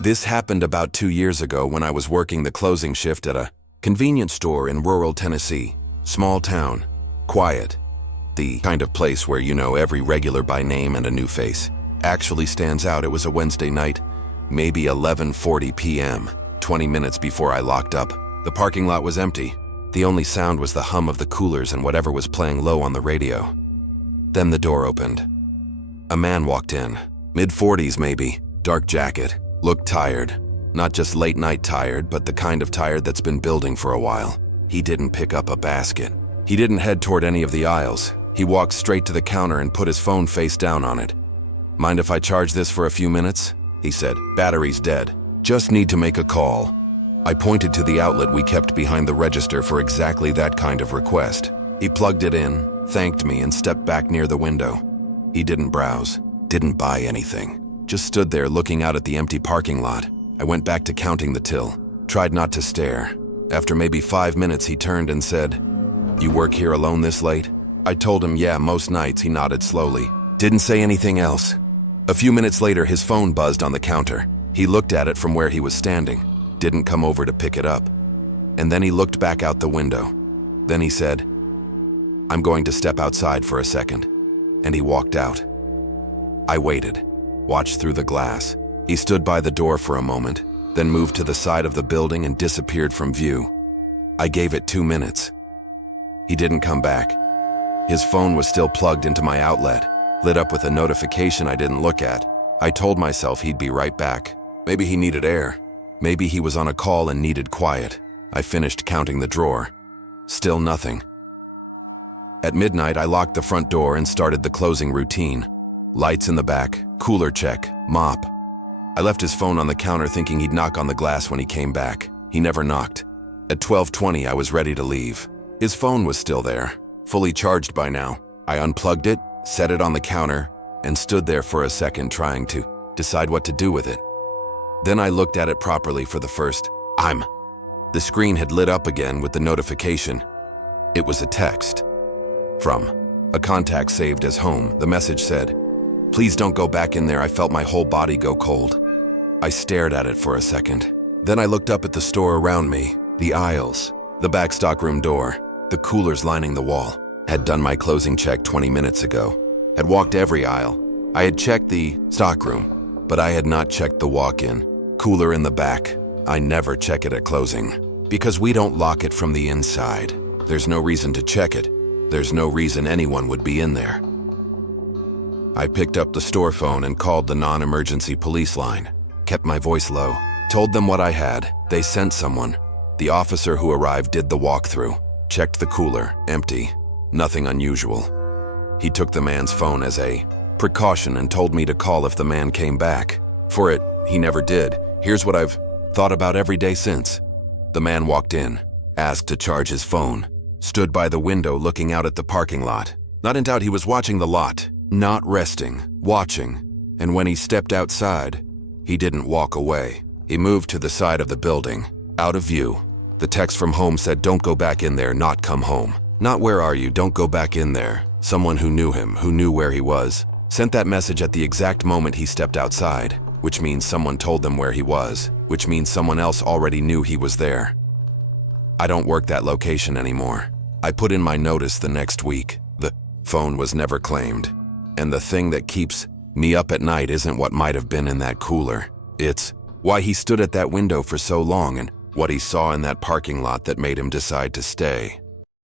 This happened about 2 years ago when I was working the closing shift at a convenience store in rural Tennessee. Small town, quiet. The kind of place where you know every regular by name and a new face. Actually stands out. It was a Wednesday night, maybe 11:40 p.m., 20 minutes before I locked up. The parking lot was empty. The only sound was the hum of the coolers and whatever was playing low on the radio. Then the door opened. A man walked in, mid-40s maybe, dark jacket, looked tired. Not just late night tired, but the kind of tired that's been building for a while. He didn't pick up a basket. He didn't head toward any of the aisles. He walked straight to the counter and put his phone face down on it. "Mind if I charge this for a few minutes?" he said. "Battery's dead. Just need to make a call." I pointed to the outlet we kept behind the register for exactly that kind of request. He plugged it in, thanked me, and stepped back near the window. He didn't browse, didn't buy anything. Just stood there looking out at the empty parking lot. I went back to counting the till, tried not to stare. After maybe 5 minutes, he turned and said, "You work here alone this late?" I told him, "Yeah, most nights." He nodded slowly. Didn't say anything else. A few minutes later, his phone buzzed on the counter. He looked at it from where he was standing, didn't come over to pick it up. And then he looked back out the window. Then he said, "I'm going to step outside for a second." And he walked out. I waited, watched through the glass. He stood by the door for a moment, then moved to the side of the building and disappeared from view. I gave it 2 minutes. He didn't come back. His phone was still plugged into my outlet, lit up with a notification I didn't look at. I told myself he'd be right back. Maybe he needed air. Maybe he was on a call and needed quiet. I finished counting the drawer. Still nothing. At midnight, I locked the front door and started the closing routine. Lights in the back, cooler check, mop. I left his phone on the counter thinking he'd knock on the glass when he came back. He never knocked. At 12:20, I was ready to leave. His phone was still there, fully charged by now. I unplugged it, set it on the counter, and stood there for a second trying to decide what to do with it. Then I looked at it properly for the first time. The screen had lit up again with the notification. It was a text. From a contact saved as home. The message said, "Please don't go back in there. I felt my whole body go cold." I stared at it for a second. Then I looked up at the store around me, the aisles, the back stockroom door, the coolers lining the wall. Had done my closing check 20 minutes ago. Had walked every aisle. I had checked the stockroom, but I had not checked the walk-in. Cooler in the back. I never check it at closing. Because we don't lock it from the inside. There's no reason to check it. There's no reason anyone would be in there. I picked up the store phone and called the non-emergency police line. Kept my voice low. Told them what I had. They sent someone. The officer who arrived did the walkthrough. Checked the cooler. Empty. Nothing unusual. He took the man's phone as a precaution and told me to call if the man came back. For it, he never did. Here's what I've thought about every day since. The man walked in, asked to charge his phone, stood by the window looking out at the parking lot. Not in doubt he was watching the lot, not resting, watching. And when he stepped outside, he didn't walk away. He moved to the side of the building, out of view. The text from home said, "Don't go back in there, not come home." Not "Where are you? Don't go back in there." Someone who knew him, who knew where he was, sent that message at the exact moment he stepped outside, which means someone told them where he was, which means someone else already knew he was there. I don't work that location anymore. I put in my notice the next week. The phone was never claimed. And the thing that keeps me up at night isn't what might have been in that cooler. It's why he stood at that window for so long and what he saw in that parking lot that made him decide to stay.